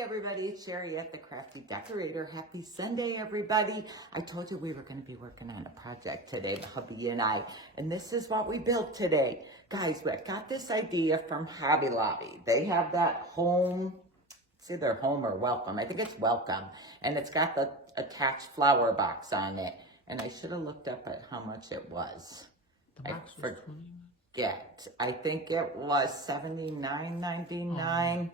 everybody, it's Sherry at the Crafty Decorator. Happy Sunday, everybody. I told you we were going to be working on a project today, the hubby and I, and this is what we built today. Guys, we got this idea from Hobby Lobby. They have that home, it's either home or welcome. I think it's welcome, and it's got the attached flower box on it, and I should have looked up at how much it was. The box was 20. I think it was $79.99.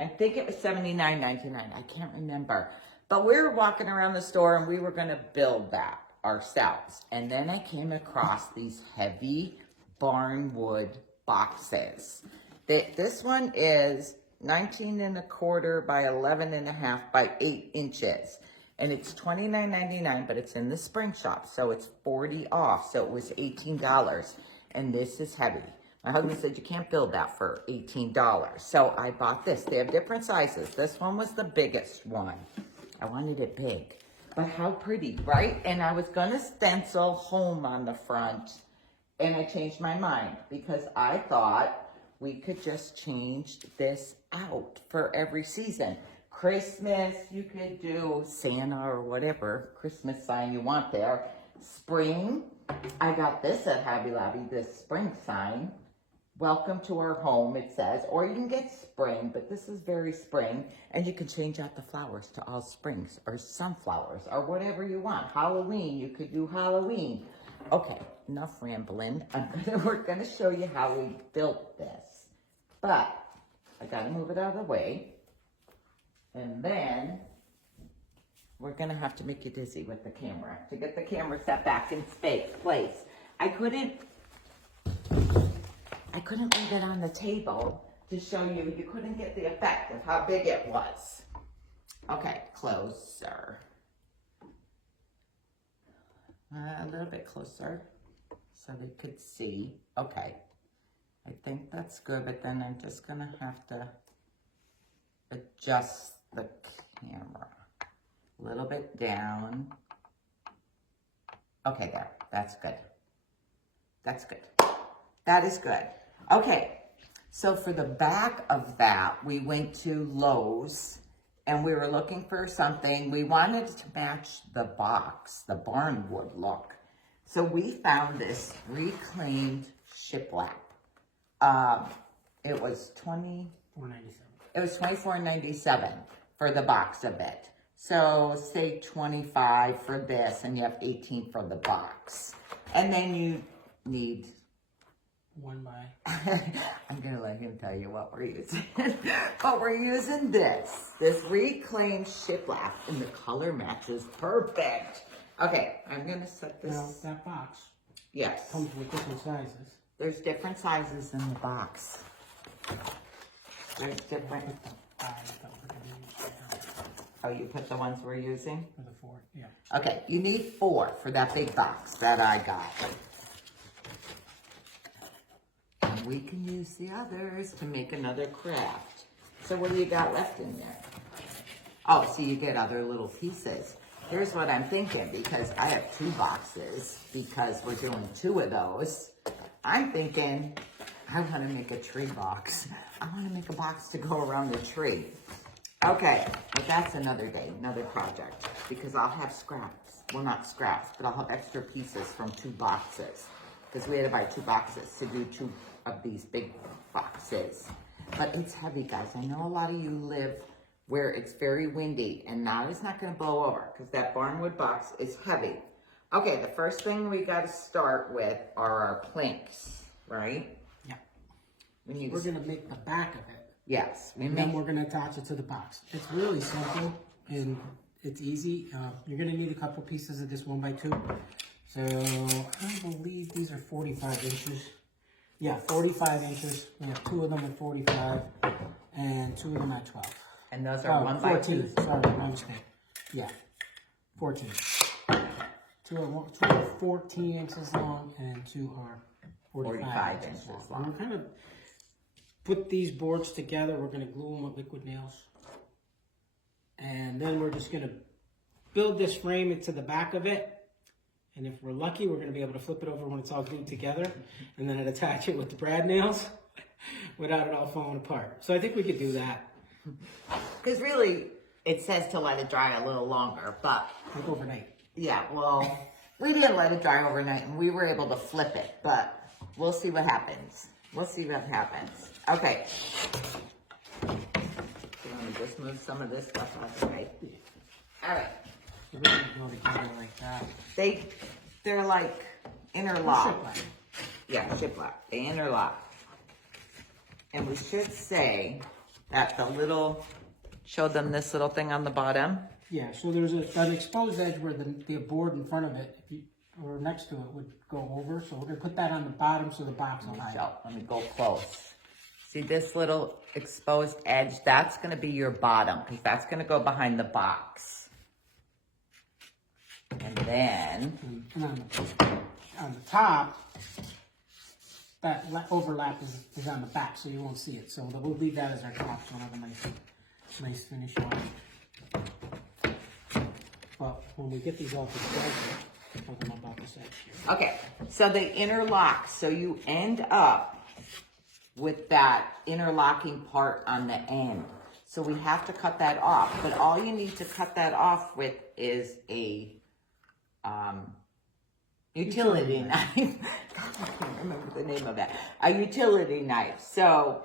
I think it was $79.99. I can't remember. But we were walking around the store and we were going to build that ourselves. And then I came across these heavy barnwood boxes. This one is 19¼ by 11½ by 8 inches. And it's $29.99, but it's in the spring shop. So it's 40 off. So it was $18. And this is heavy. My husband said you can't build that for $18. So I bought this. They have different sizes. This one was the biggest one. I wanted it big. But how pretty, right? And I was going to stencil home on the front. And I changed my mind because I thought we could just change this out for every season. Christmas, you could do Santa or whatever Christmas sign you want there. Spring, I got this at Hobby Lobby, this spring sign. Welcome to our home, it says. Or you can get spring, but this is very spring. And you can change out the flowers to all springs or sunflowers or whatever you want. Halloween, you could do Halloween. Okay, enough rambling. We're going to show you how we built this. But I got to move it out of the way. And then we're going to have to make you dizzy with the camera to get the camera set back in place. I couldn't leave it on the table to show you. You couldn't get the effect of how big it was. Okay, closer. A little bit closer so they could see. Okay, I think that's good, but then I'm just going to have to adjust the camera. A little bit down. Okay, there. That's good. That's good. That is good. Okay, so for the back of that, we went to Lowe's and we were looking for something. We wanted to match the box, the barnwood look. So we found this reclaimed shiplap. It was $24.97 for the box of it. So say 25 for this and you have 18 for the box. And then you need 1 by. I'm going to let him tell you what we're using. But we're using this reclaimed shiplap, and the color matches perfect. Okay, I'm going to set this. Now, that box. Yes. Comes with different sizes. There's different sizes in the box. There's different. Oh, you put the ones we're using? For the 4, yeah. Okay, you need 4 for that big box that I got. And we can use the others to make another craft. So what do you got left in there? Oh, so you get other little pieces. Here's what I'm thinking, because I have 2 boxes, because we're doing 2 of those. I'm thinking, I want to make a tree box. I want to make a box to go around the tree. Okay, but that's another day, another project, because I'll have scraps. Well, not scraps, but I'll have extra pieces from 2 boxes, because we had to buy 2 boxes to do 2 of these big boxes. But it's heavy, guys. I know a lot of you live where it's very windy, and now it's not going to blow over, because that barnwood box is heavy. Okay, the first thing we got to start with are our planks, right? Yeah. We're going to make the back of it. Yes. And then we're going to attach it to the box. It's really simple and it's easy. You're going to need a couple pieces of this 1 by 2. So I believe these are 45 inches. Yeah, 45 inches. We have 2 of them at 45 and 2 of them at 12. And those are 1 by 2. Sorry, my mistake. Yeah, 14. 2 are 14 inches long and 2 are 45 inches long. We're kind of put these boards together. We're going to glue them with liquid nails. And then we're just going to build this frame into the back of it. And if we're lucky, we're going to be able to flip it over when it's all glued together. And then attach it with the brad nails without it all falling apart. So I think we could do that. Because really, it says to let it dry a little longer, but Like overnight. yeah, well, we didn't let it dry overnight and we were able to flip it, but we'll see what happens. We'll see what happens. Okay. You want to just move some of this stuff out of the way? All right. So they don't go together like that. They're like interlocked. Shiplap. Yeah, shiplap. They interlock. And we should say that the little, show them this little thing on the bottom. Yeah, so there's an exposed edge where the board in front of it, or next to it, would go over. So we're gonna put that on the bottom so the box will hide. Let me go close. See this little exposed edge? That's gonna be your bottom, because that's gonna go behind the box. And then, And on the top, that overlap is on the back, so you won't see it. So we'll leave that as our top, so we'll have a nice finish on it. But when we get these all together, what I'm about to say. okay, so they interlock, so you end up with that interlocking part on the end. So we have to cut that off, but all you need to cut that off with is a utility knife. I can't remember the name of that. A utility knife. So,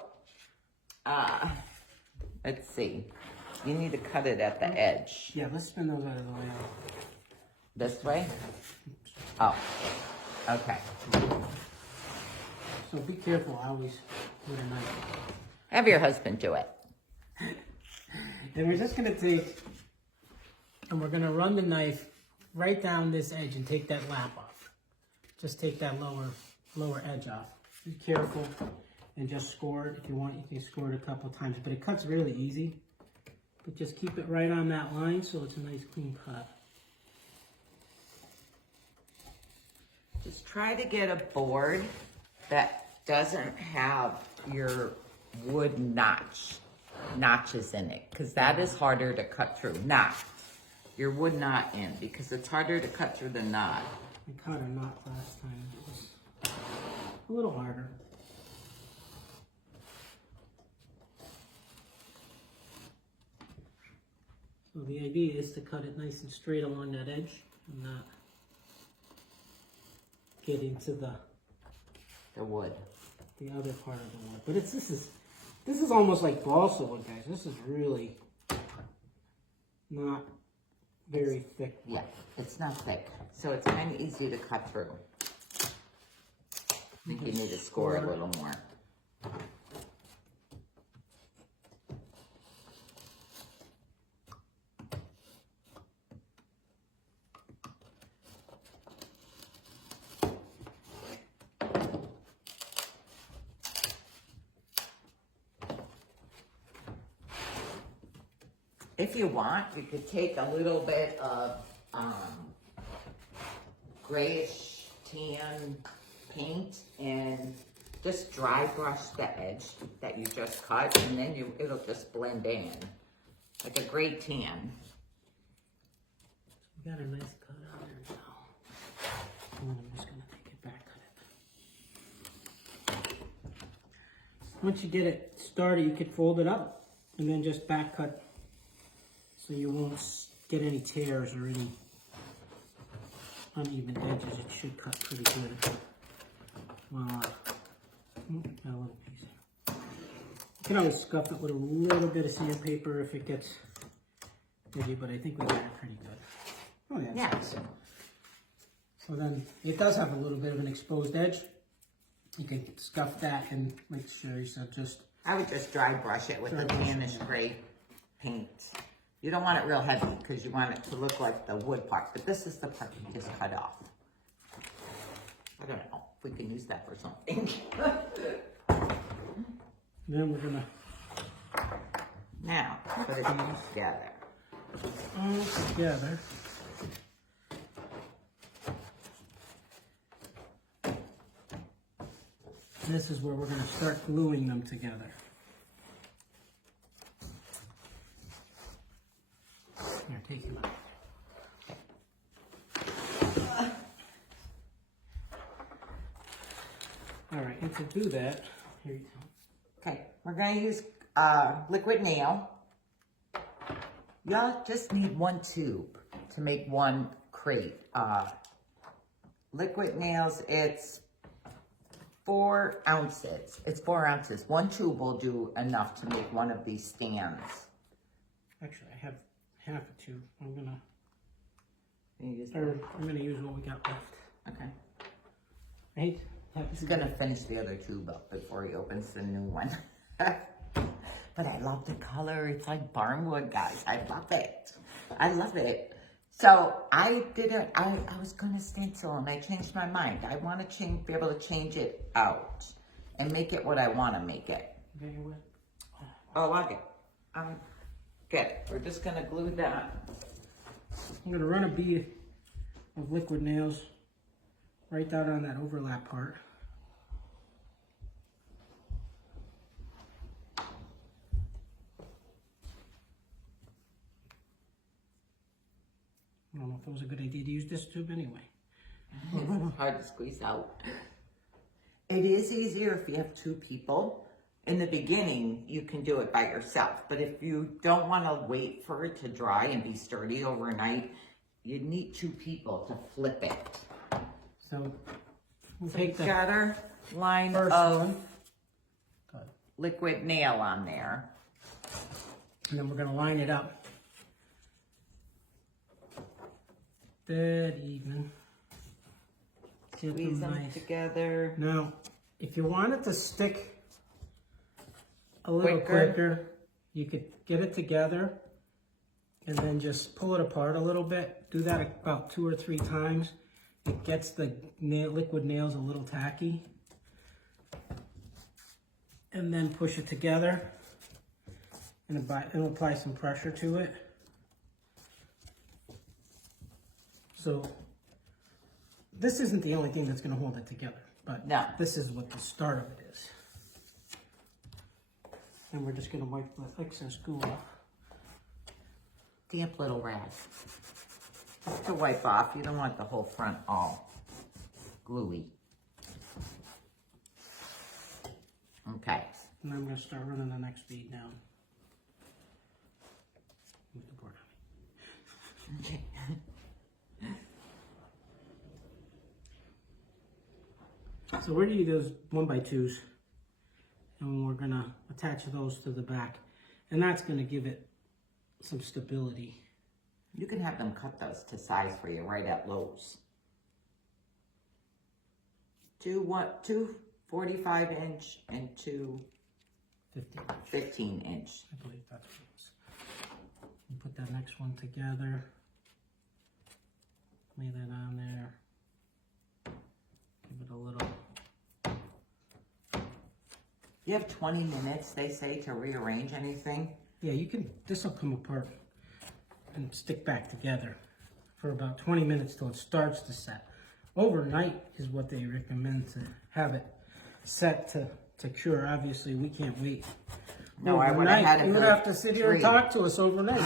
let's see. You need to cut it at the edge. Yeah, let's spin those out of the way. This way? Oh, okay. So be careful, always with a knife. Have your husband do it. And we're just gonna take, and we're gonna run the knife right down this edge and take that lap off. Just take that lower edge off. Be careful and just score it. If you want, you can score it a couple of times, but it cuts really easy. But just keep it right on that line so it's a nice clean cut. Just try to get a board that doesn't have your wood notches in it, because that is harder to cut through. Not your wood knot in, because it's harder to cut through the knot. I cut a knot last time. It was a little harder. So the idea is to cut it nice and straight along that edge and not get into the wood. The other part of the wood. But this is almost like balsa wood, guys. This is really not very thick. Yeah, it's not thick, so it's kind of easy to cut through. I think you need to score a little more. If you want, you could take a little bit of grayish tan paint and just dry brush the edge that you just cut, and then it'll just blend in like a gray tan. We got a nice cut out there now. And then I'm just gonna take it back, cut it. Once you get it started, you could fold it up and then just back cut, so you won't get any tears or any uneven edges. It should cut pretty good. Well, got a little piece. You can always scuff it with a little bit of sandpaper if it gets edgy, but I think we got it pretty good. Oh yeah. Yeah. So then it does have a little bit of an exposed edge. You can scuff that and make sure you said just. I would just dry brush it with the tannish gray paint. You don't want it real heavy because you want it to look like the wood part, but this is the part you just cut off. I don't know if we can use that for something. Then we're gonna Now, put it together. all together. This is where we're gonna start gluing them together. Here, take him out. All right, and to do that, here you go. Okay, we're gonna use liquid nail. Y'all just need one tube to make one crate. Liquid nails, it's 4 ounces. It's 4 ounces. One tube will do enough to make one of these stands. Actually, I have half a tube. I'm gonna use what we got left. Okay. I hate to have He's gonna finish the other tube up before he opens the new one. But I love the color. It's like barnwood, guys. I love it. I love it. So I was gonna stencil and I changed my mind. I want to be able to change it out and make it what I want to make it. Oh, I get it. Get it. We're just gonna glue that. I'm gonna run a bead of liquid nails right down on that overlap part. I don't know if it was a good idea to use this tube anyway. It's hard to squeeze out. It is easier if you have 2 people. In the beginning, you can do it by yourself. But if you don't want to wait for it to dry and be sturdy overnight, you need 2 people to flip it. So we'll take the gutter line of liquid nail on there. And then we're gonna line it up. Dead even. Squeeze them together. Now, if you want it to stick a little quicker, you could get it together and then just pull it apart a little bit. Do that about 2 or 3 times. It gets the liquid nails a little tacky. And then push it together and apply some pressure to it. So this isn't the only thing that's going to hold it together, but no. This is what the start of it is. And we're just going to wipe the excess glue off. Damp little rag. Just to wipe off. You don't want the whole front all gluey. Okay. And I'm going to start running the next bead now. Move the board on me. Okay. So we're going to use those 1x2s, and we're going to attach those to the back, and that's going to give it some stability. You can have them cut those to size for you right at Lowe's. 2 45-inch and 2 15-inch. I believe that's what it was. You put that next one together, lay that on there, give it a little. You have 20 minutes, they say, to rearrange anything. Yeah, you can, this will come apart and stick back together for about 20 minutes till it starts to set. Overnight is what they recommend, to have it set to cure. Obviously, we can't wait. No, I would have had to you would have to sit here and talk to us overnight.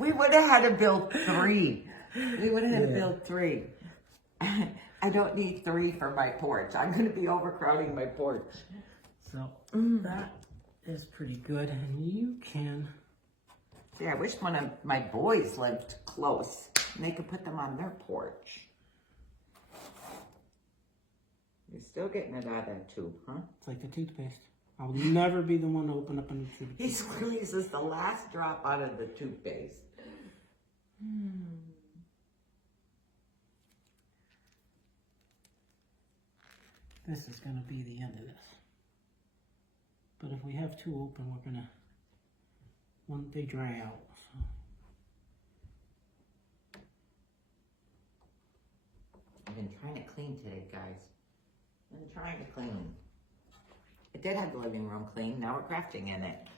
We would have had to build 3. We would have had to build 3. I don't need 3 for my porch. I'm going to be overcrowding my porch. So that is pretty good, and you can. See, I wish one of my boys lived close and they could put them on their porch. You're still getting it out of that tube, huh? It's like the toothpaste. I'll never be the one to open up a new tube. He squeezes the last drop out of the toothpaste. This is going to be the end of this. But if we have 2 open, we're going to, they dry out. So. I've been trying to clean today, guys. I've been trying to clean. I did have the living room clean. Now we're crafting in it.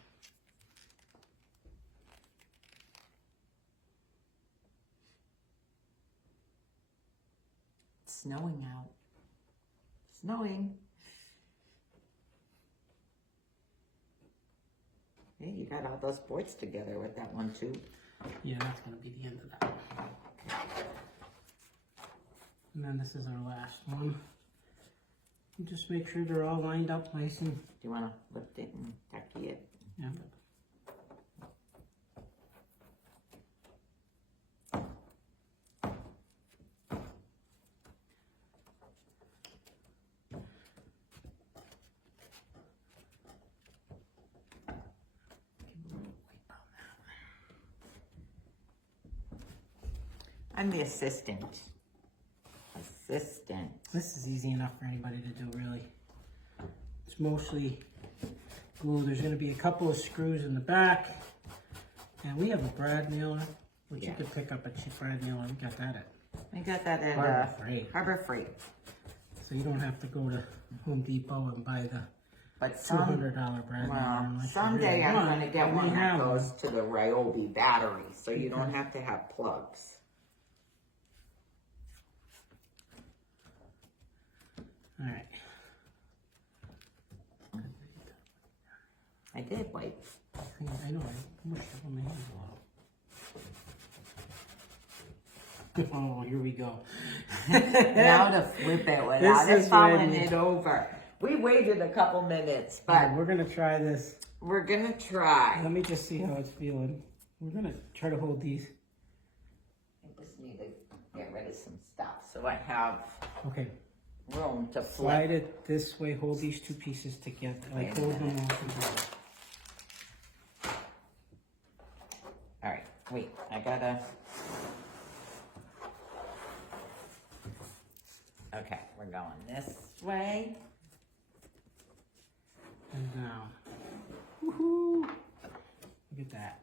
It's snowing out. Snowing. Hey, you got all those boards together with that one too. Yeah, that's going to be the end of that. And then this is our last one. You just make sure they're all lined up nice and... Do you want to lift it and tacky it? Yeah. I'm the assistant. Assistant. This is easy enough for anybody to do, really. It's mostly glue. There's going to be a couple of screws in the back. And we have a brad nailer, which you could pick up a cheap brad nailer. We got that at Harbor Freight. So you don't have to go to Home Depot and buy the $200 brad nailer. Well, someday I'm going to get one that goes to the Ryobi battery, so you don't have to have plugs. All right. I did wipe. I know. I mushed it on my hands a lot. Oh, here we go. Now to flip it without it falling it over. We waited a couple minutes, but yeah, we're gonna try this. We're gonna try. Let me just see how it's feeling. We're gonna try to hold these. I just need to get rid of some stuff so I have room to flip. Slide it this way. Hold these two pieces together. Like hold them all together. All right, wait. I gotta. Okay, we're going this way. And now, woohoo! Look at that.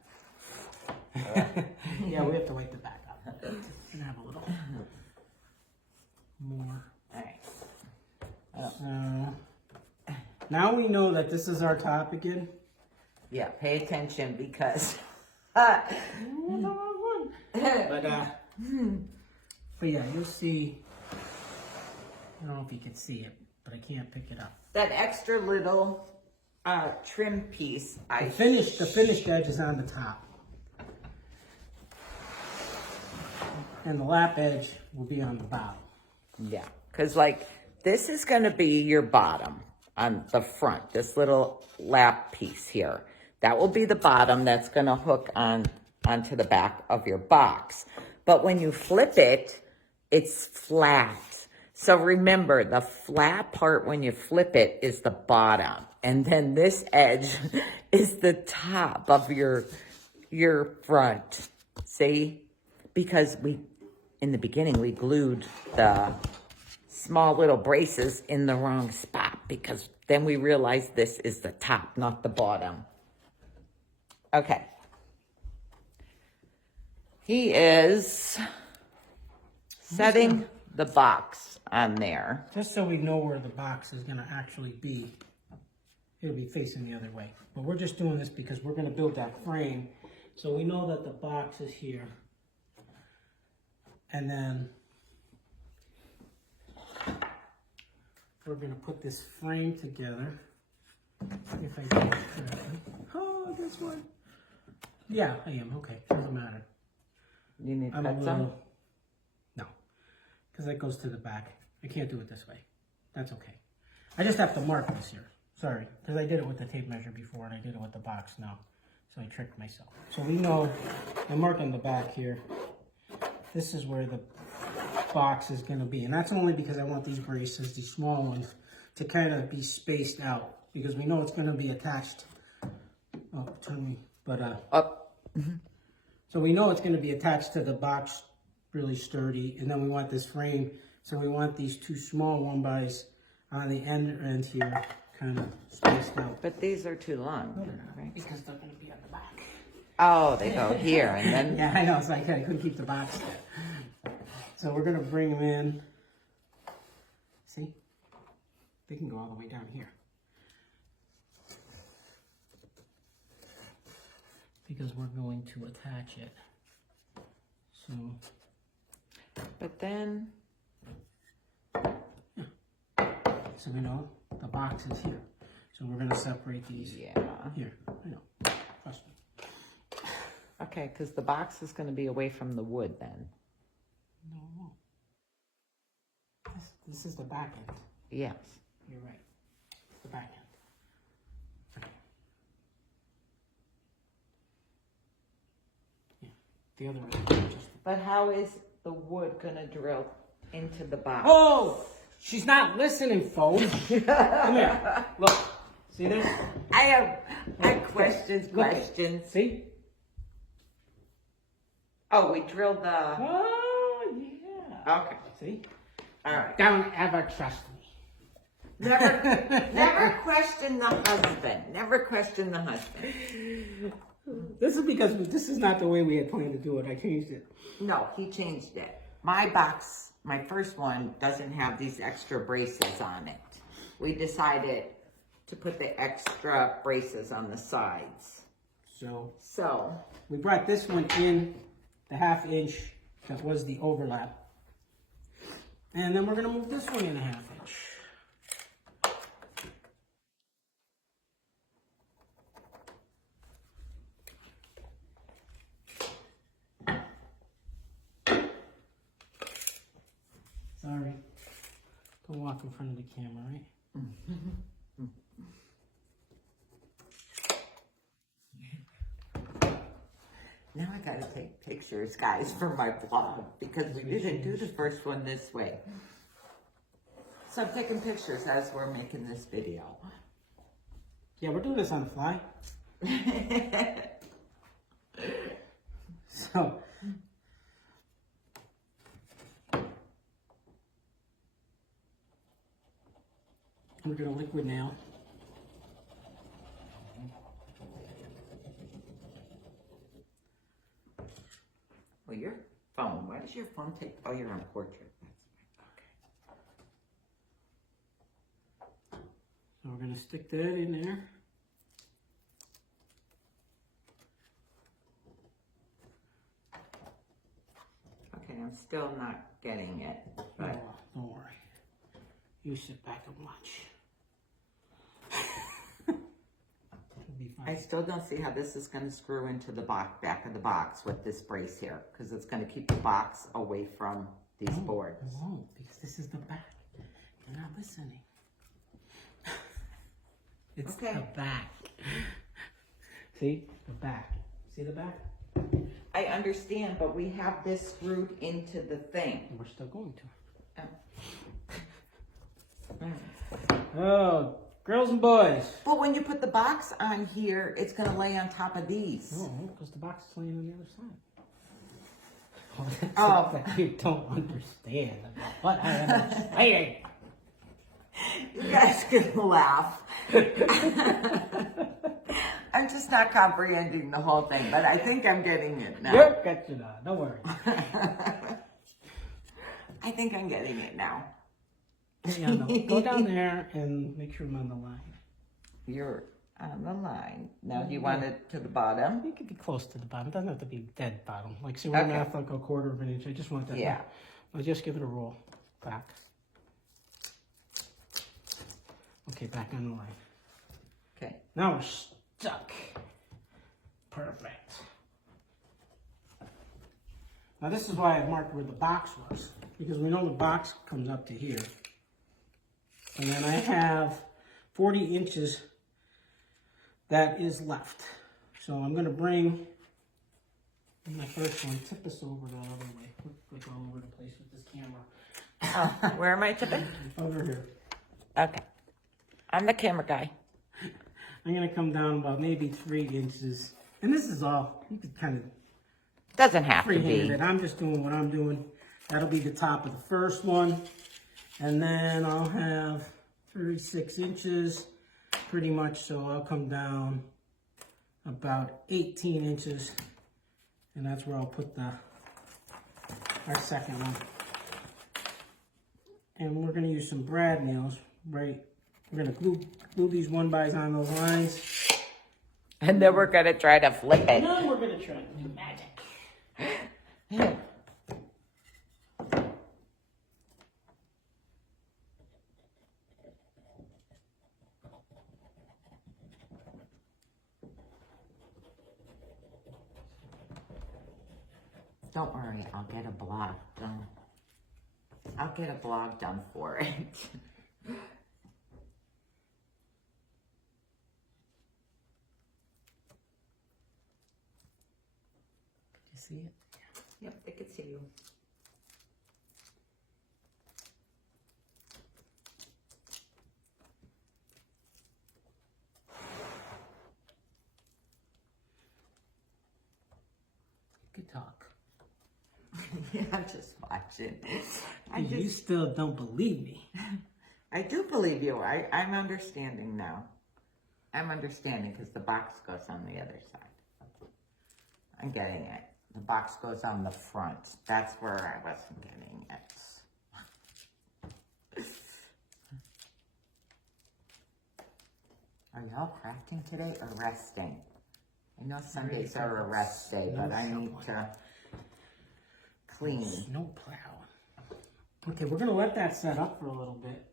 Yeah, we have to wipe the back up. Gonna have a little more. All right. So now we know that this is our top again. Yeah, pay attention because. But yeah, you'll see. I don't know if you can see it, but I can't pick it up. That extra little trim piece. The finished edge is on the top. And the lap edge will be on the bottom. Yeah, because like this is going to be your bottom on the front, this little lap piece here. That will be the bottom that's going to hook onto the back of your box. But when you flip it, it's flat. So remember, the flat part when you flip it is the bottom. And then this edge is the top of your front. See? Because in the beginning, we glued the small little braces in the wrong spot. Because then we realized this is the top, not the bottom. Okay. He is setting the box on there. Just so we know where the box is going to actually be. It'll be facing the other way. But we're just doing this because we're going to build that frame. So we know that the box is here. And then we're going to put this frame together. If I do it correctly. Oh, this one. Yeah, I am. Okay, doesn't matter. You need to cut some? No, because that goes to the back. I can't do it this way. That's okay. I just have to mark this here. Sorry, because I did it with the tape measure before and I did it with the box now. So I tricked myself. So we know I'm marking the back here. This is where the box is going to be. And that's only because I want these braces, these small ones, to kind of be spaced out. Because we know it's going to be attached. Oh, turn me. But, up. So we know it's going to be attached to the box really sturdy. And then we want this frame. So we want these two small 1x on the end here kind of spaced out. But these are too long, right? Because they're going to be on the back. Oh, they go here and then... Yeah, I know. So I couldn't keep the box there. So we're going to bring them in. See? They can go all the way down here. Because we're going to attach it. So... But then... So we know the box is here. So we're going to separate these. Yeah. Here. I know. Trust me. Okay, because the box is going to be away from the wood then. No. This is the back end. Yes. You're right. It's the back end. Okay. Yeah. The other end. But how is the wood going to drill into the box? Oh! She's not listening, folks. Come here. Look. See this? I have questions. See? Oh, we drilled the... Oh, Okay. See? All right. Don't ever trust me. Never question the husband. Never question the husband. This is because this is not the way we had planned to do it. I changed it. No, he changed it. My box, my first one, doesn't have these extra braces on it. We decided to put the extra braces on the sides. So we brought this one in the 1/2 inch that was the overlap. And then we're going to move this one in a 1/2 inch. Sorry. Don't walk in front of the camera, right? Now I gotta take pictures, guys, for my blog because we didn't do the first one this way. So I'm taking pictures as we're making this video. Yeah, we're doing this on the fly. So, we're gonna liquid nail. Well, your phone, why does your phone take, oh, you're on portrait. So we're gonna stick that in there. Okay, I'm still not getting it, but. Oh, don't worry. You sit back and watch. It'll be fine. I still don't see how this is gonna screw into the back of the box with this brace here, because it's gonna keep the box away from these boards. It won't, because this is the back. You're not listening. It's Okay. the back. See? The back. See the back? I understand, but we have this screwed into the thing. We're still going to. Oh. Oh, girls and boys. But when you put the box on here, it's gonna lay on top of these. No, because the box is laying on the other side. Oh. That you don't understand about what I am explaining. You guys can laugh. I'm just not comprehending the whole thing, but I think I'm getting it now. You're catching on. Don't worry. I think I'm getting it now. Yeah, no. Go down there and make sure I'm on the line. You're on the line. Now, do you want it to the bottom? You could be close to the bottom. It doesn't have to be dead bottom. Like, see, we're Okay. off like a 1/4 of an inch. I just want that. Yeah. I'll just give it a roll back. Okay, back on the line. Okay. Now we're stuck. Perfect. Now this is why I marked where the box was, because we know the box comes up to here. And then I have 40 inches that is left. So I'm gonna bring my first one, tip this over the other way. We're like all over the place with this camera. Where am I tipping? Over here. Okay. I'm the camera guy. I'm gonna come down about maybe 3 inches. And this is all, you could kind of Doesn't have to freehand be. it. I'm just doing what I'm doing. That'll be the top of the first one. And then I'll have 36 inches pretty much. So I'll come down about 18 inches. And that's where I'll put our second one. And we're gonna use some brad nails, right? We're gonna glue these 1-bys on those lines. And then we're gonna try to flip it. Now we're gonna try to do magic. Don't worry, I'll get a blog done. I'll get a blog done for it. You see it? Yep, I can see you. Good talk. Yeah, I'm just watching. You still don't believe me. I do believe you. I'm understanding now. I'm understanding because the box goes on the other side. I'm getting it. The box goes on the front. That's where I wasn't getting it. Are y'all crafting today or resting? I know Sundays are a rest day, but I need to clean. Snow plow. Okay, we're gonna let that set up for a little bit.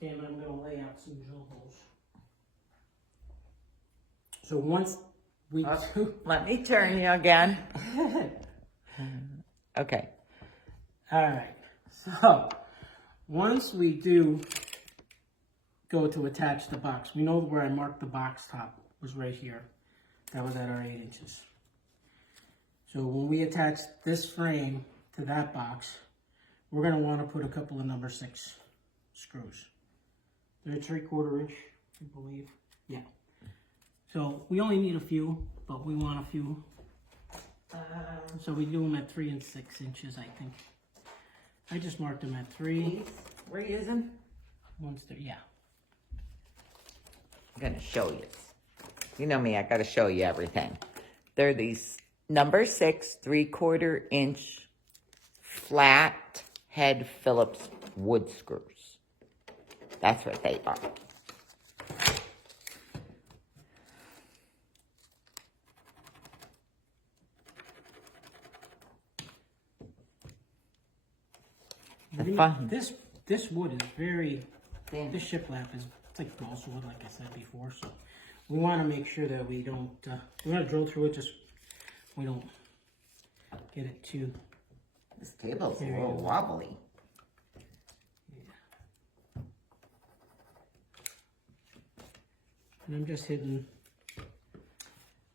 And I'm gonna lay out some drill holes. So once we let me turn you again. Okay. All right. So once we do go to attach the box, we know where I marked the box top was right here. That was at our 8 inches. So when we attach this frame to that box, we're gonna want to put a couple of number 6 screws. They're 3/4 inch, I believe. Yeah. So we only need a few, but we want a few. So we do them at 3 and 6 inches, I think. I just marked them at 3. These we're using? Once they're, yeah. I'm gonna show you. You know me, I gotta show you everything. They're these number 6 3/4 inch flat head Phillips wood screws. That's what they are. This wood is very thin. This shiplap is it's like balsa wood, like I said before. So we want to make sure that we don't. We want to drill through it, just we don't get it too. This table's a little wobbly. Yeah. And I'm just hitting.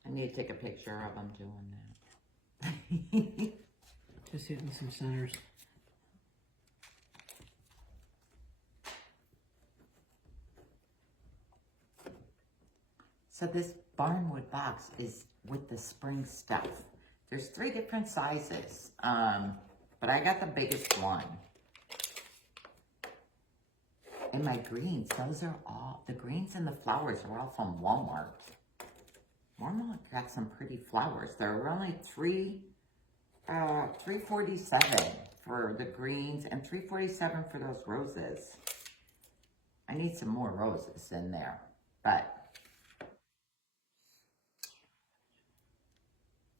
I need to take a picture of them doing that. Just hitting some centers. So this barnwood box is with the spring stuff. There's 3 different sizes, but I got the biggest one. And my greens, those are all, the greens and the flowers are all from Walmart. Walmart got some pretty flowers. They're only $3.47 for the greens and $3.47 for those roses. I need some more roses in there, but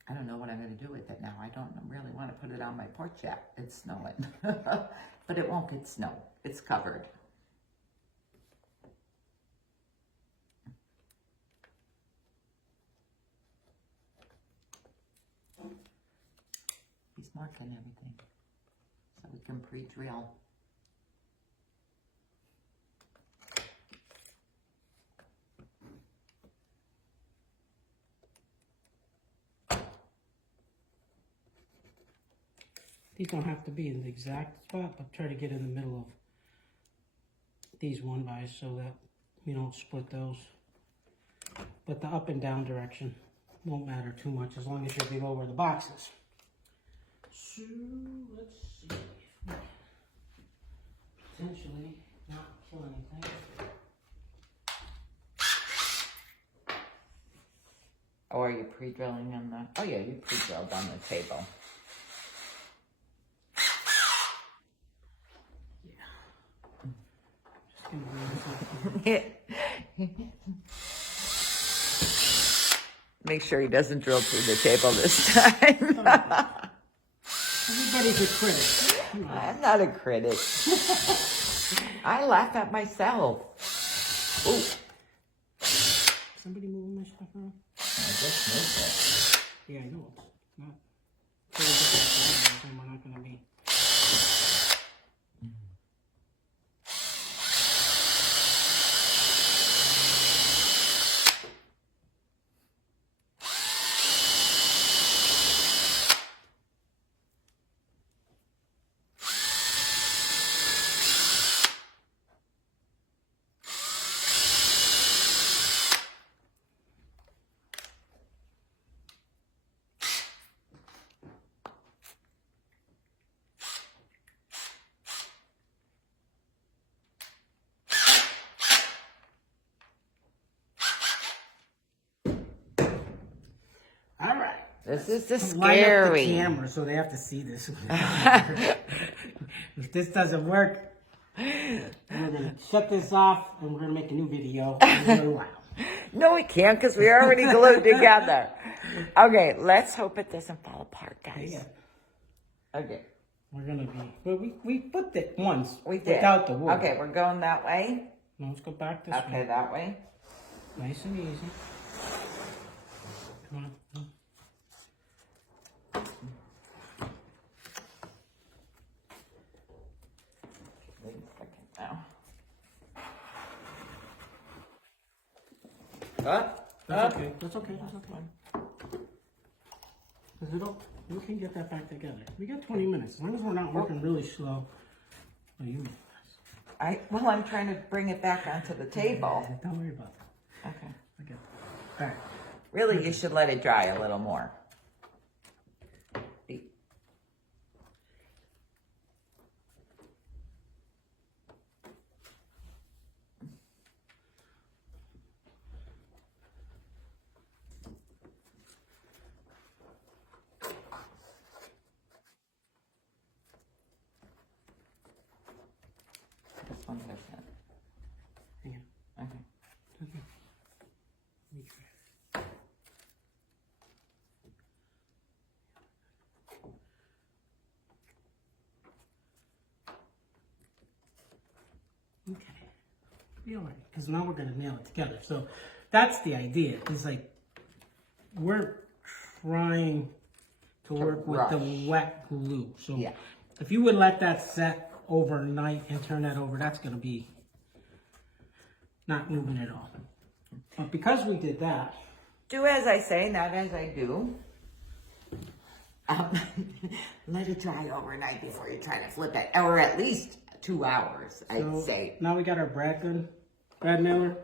I don't know what I'm going to do with it now. I don't really want to put it on my porch yet. It's snowing. But it won't get snow. It's covered. He's marking everything so we can pre-drill. These don't have to be in the exact spot, but try to get in the middle of these 1-bys so that we don't split those. But the up and down direction won't matter too much as long as you're below where the box is. So let's see if we potentially not kill anything. Oh, are you pre-drilling on the? Oh yeah, you pre-drilled on the table. Make sure he doesn't drill through the table this time. Everybody's a critic. I'm not a critic. I laugh at myself. Ooh. Somebody moving my stuff around? I just moved it. Yeah, I know. It's not. We're not going to be. All right. This is the Line up the scary. camera so they have to see this. If this doesn't work, we're gonna shut this off and we're gonna make a new video in a little while. No, we can't because we're already glued together. Okay, let's hope it doesn't fall apart, guys. Yeah. Okay. We're gonna be. Well, we put it once We did. without the wood. Okay, we're going that way. Now let's go back this Okay, way. that way. Nice and easy. Come on. Wait a second now. That's okay. That's okay. That's okay. Cause we can get that back together. We got 20 minutes. As long as we're not working really slow. Oh, you make this. Well, I'm trying to bring it back onto the table. Don't worry about that. Okay. Okay. All right. Really, you should let it dry a little more. This one doesn't. Hang on. Okay. Okay. Let me try. Okay. Be all right. Because now we're going to nail it together. So that's the idea. It's like we're trying to work with the wet glue. So Yeah. if you would let that set overnight and turn that over, that's going to be not moving at all. But because we did that, Do as I say, not as I do. Let it dry overnight before you try to flip it, or at least 2 hours, I'd say. now we got our brad mailer,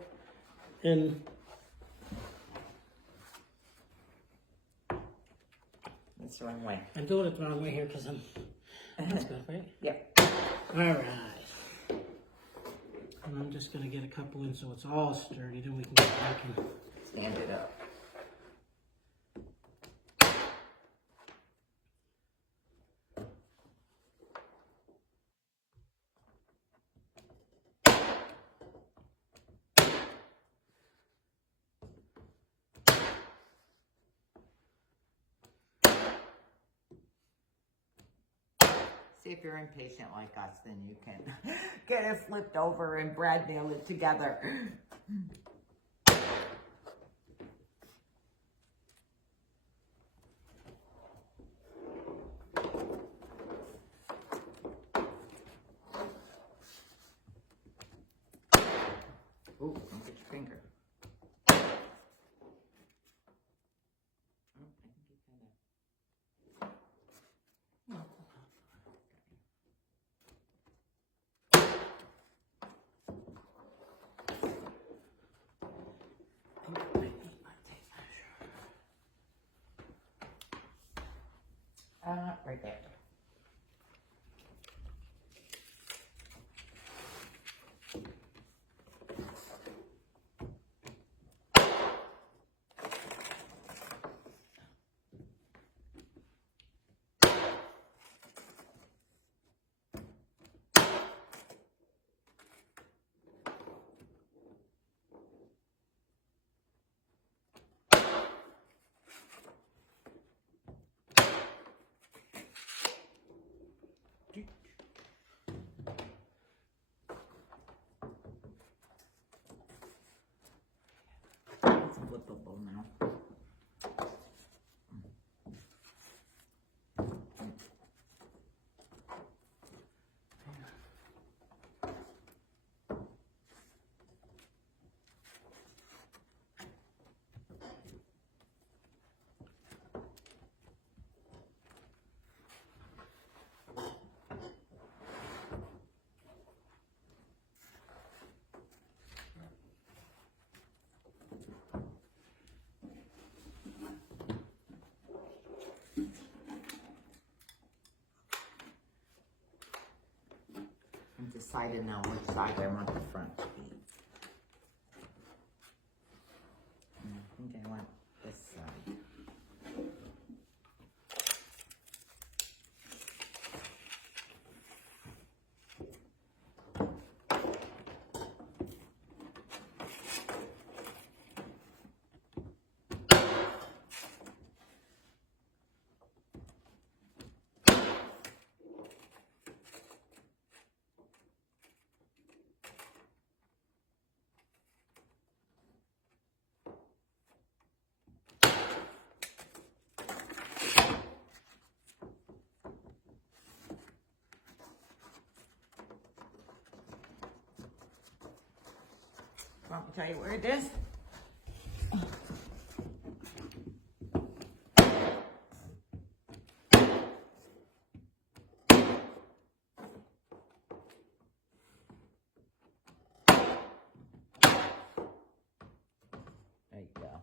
and That's the wrong way. I'm doing it the wrong way here because that's good, right? Yep. All right. And I'm just gonna get a couple in so it's all sturdy. Then we can get back and Stand it up. See, if you're impatient like us, then you can get it flipped over and brad nail it together. Ooh, don't get your finger. Oh, I think you kind of. Right there. It's flippable now. I'm deciding now which side I want the front to be. I think I want this side. Want me to tell you where it is? There you go.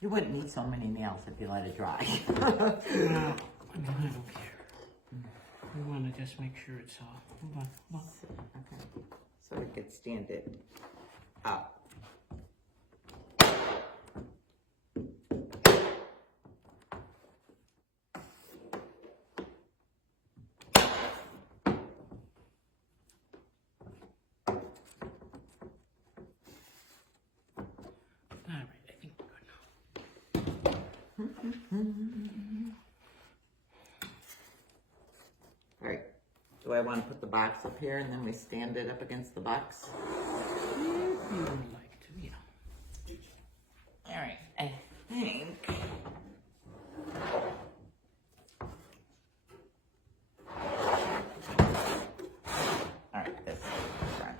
You wouldn't need so many nails if you let it dry. No, I don't care. We want to just make sure it's all. Hold on. Okay. So we could stand it up. All right, I think we're good now. All right. Do I want to put the box up here and then we stand it up against the box? If you would like to, you know. All right. I think. All right. This is the front.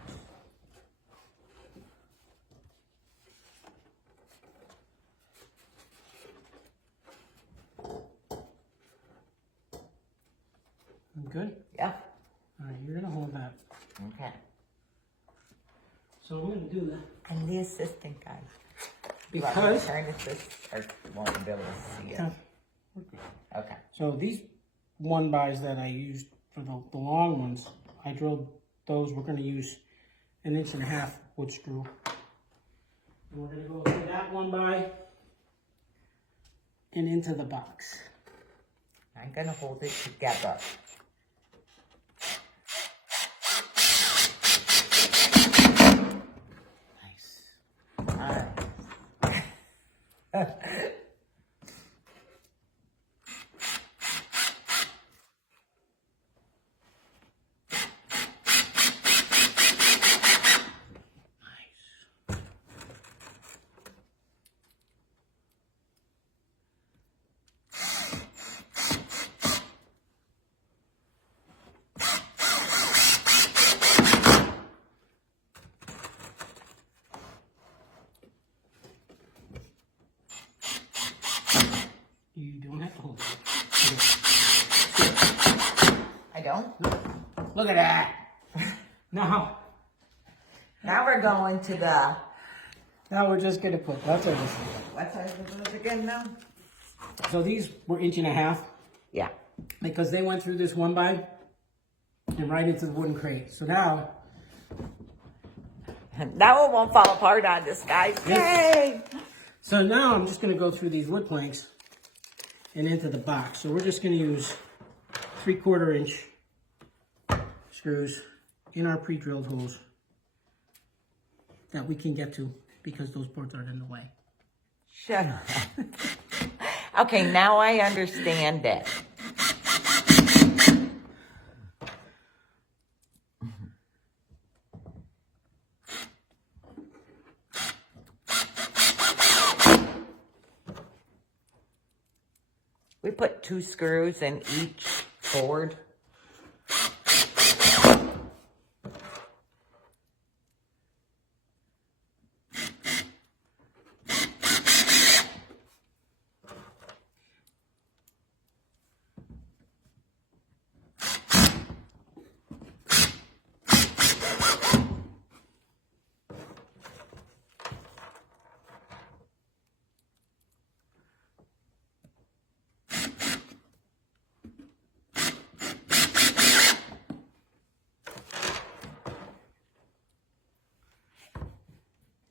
I'm good? Yeah. All right, you're going to hold that. Okay. So I'm going to do that. I'm the assistant, guys. Because. Turn this or you won't be able to see it. Okay. So these 1x that I used for the long ones, I drilled those. We're going to use 1.5 inch wood screw. And we're going to go through that 1x and into the box. I'm gonna hold it together. Nice. All right. You don't have to hold it. I don't? Look at that. Now Now we're going to the, we're just going to put, that's everything. what size is it again now? So these were 1.5 inches Yeah. because they went through this 1x and right into the wooden crate. So now, Now it won't fall apart on this, guys. Yay! so now I'm just going to go through these wood planks and into the box. So we're just going to use 3/4 inch screws in our pre-drilled holes that we can get to because those boards aren't in the way. Shut up. Okay, now I understand it. We put 2 screws in each board.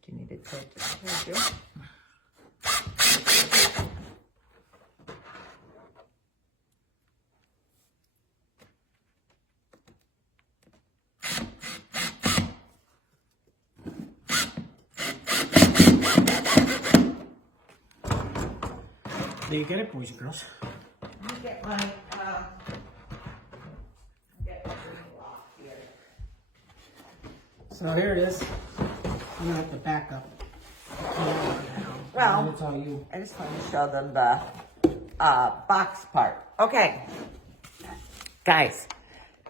Do you need it tilted? There you get it, boys and girls. Let me get my, get my block here. So here it is. I'm gonna have to back up. Well, that's all you. I just want to show them the box part. Okay. Guys,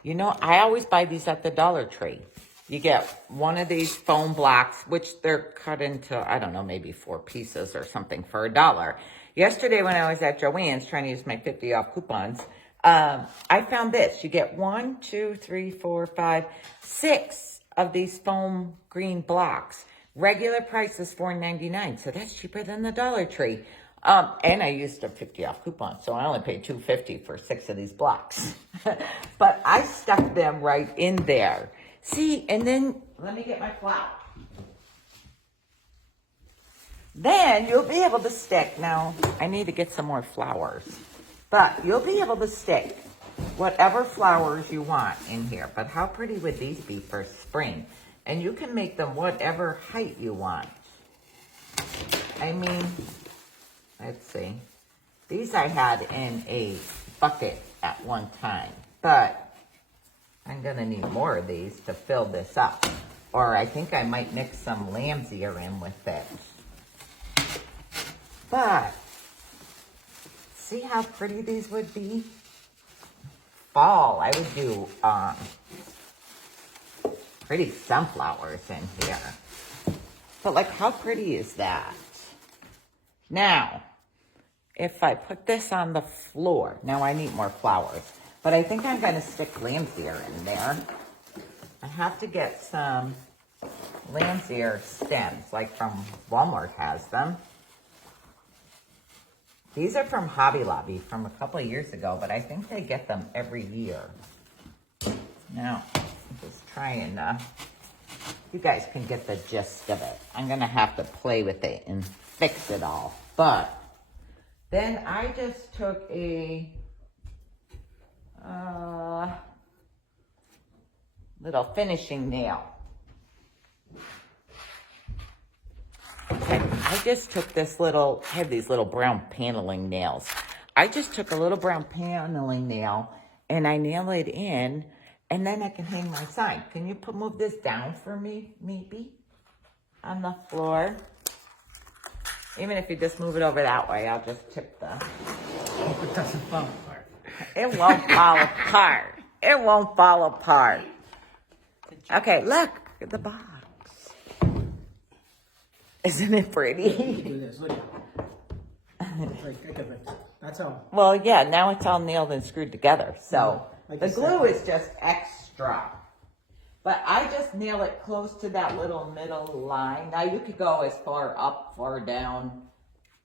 You know, I always buy these at the Dollar Tree. You get one of these foam blocks, which they're cut into, I don't know, maybe 4 pieces or something for $1. Yesterday when I was at Joann's trying to use my 50 off coupons, I found this. You get 1, 2, 3, 4, 5, 6 of these foam green blocks. Regular price is $4.99, so that's cheaper than the Dollar Tree. And I used a 50 off coupon, so I only paid $2.50 for 6 of these blocks. But I stuck them right in there. See, and then let me get my flour. Then you'll be able to stick. Now, I need to get some more flowers. But you'll be able to stick whatever flowers you want in here. But how pretty would these be for spring? And you can make them whatever height you want. I mean, let's see. These I had in a bucket at one time. But I'm going to need more of these to fill this up. Or I think I might mix some lamb's ear in with it. But, see how pretty these would be? Fall, I would do pretty sunflowers in here. But like, how pretty is that? Now, if I put this on the floor, now I need more flowers. But I think I'm going to stick lamb's ear in there. I have to get some lamb's ear stems, like from Walmart has them. These are from Hobby Lobby from a couple of years ago, but I think they get them every year. Now, I'm just trying you guys can get the gist of it. I'm going to have to play with it and fix it all. But then I just took a little finishing nail. Okay, I just took this little, I have these little brown paneling nails. I just took a little brown paneling nail and I nail it in, and then I can hang my sign. Can you move this down for me, maybe, on the floor? Even if you just move it over that way, I'll just tip the... Hope it doesn't fall apart. It won't fall apart. It won't fall apart. Okay, look at the box. Isn't it pretty? Do this, look. That's all. Well, yeah, now it's all nailed and screwed together. So Like the you glue said. is just extra. But I just nail it close to that little middle line. Now you could go as far up, far down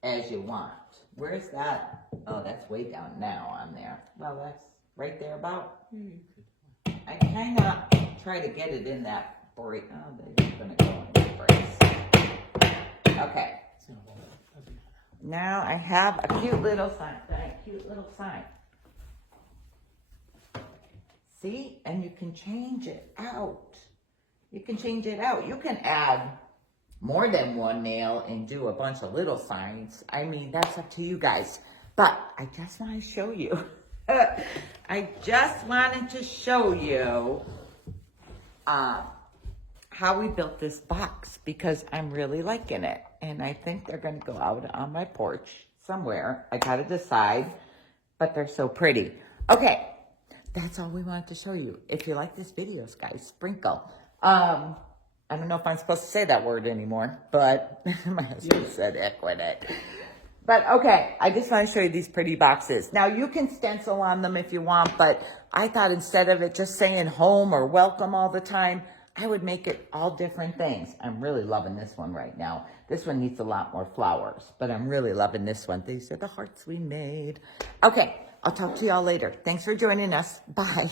as you want. Where's that? Oh, that's way down now on there. Well, that's right there about. I kind of try to get it in that break. Oh, they're going to go in the brace. Okay. Now I have a cute little sign. See? And you can change it out. You can change it out. You can add more than one nail and do a bunch of little signs. I mean, that's up to you guys. But I just want to show you. I just wanted to show you how we built this box, because I'm really liking it. And I think they're going to go out on my porch somewhere. I got to decide, but they're so pretty. Okay, that's all we wanted to show you. If you like this video, guys, sprinkle. I don't know if I'm supposed to say that word anymore, but my husband said it with it. But okay, I just want to show you these pretty boxes. Now you can stencil on them if you want, but I thought instead of it just saying home or welcome all the time, I would make it all different things. I'm really loving this one right now. This one needs a lot more flowers, but I'm really loving this one. These are the hearts we made. Okay, I'll talk to y'all later. Thanks for joining us. Bye.